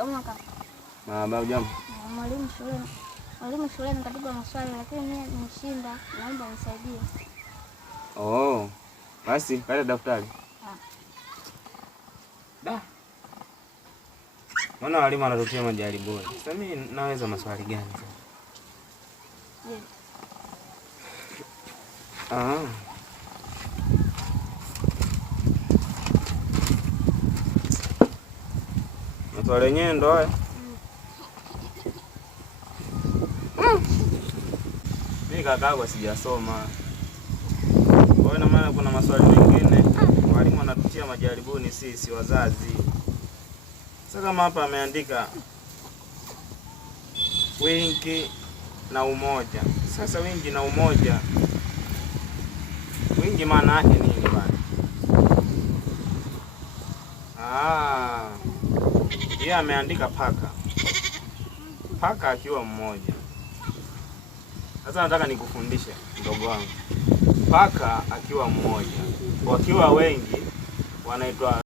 Shikamoo kaka. Baba jambo. Mwalimu shuleni katupa maswali lakini mimi nimeshinda. Naomba unisaidie. Oh. Basi, pale daftari. Da. Mbona walimu wanatutia majaribuni? Sasa mimi naweza maswali gani sasa? Maswali yenyewe ndo haya. Mimi kakaangu sijasoma. Kwa hiyo maana kuna maswali mengine walimu wanatutia majaribuni sisi wazazi. Sasa kama hapa ameandika wingi na umoja. Sasa wingi na umoja. Wingi maana yake nini bwana? Yeye ameandika paka. Paka akiwa mmoja. Sasa nataka nikufundishe ndogo wangu. Paka akiwa mmoja. Wakiwa wengi wanaitwa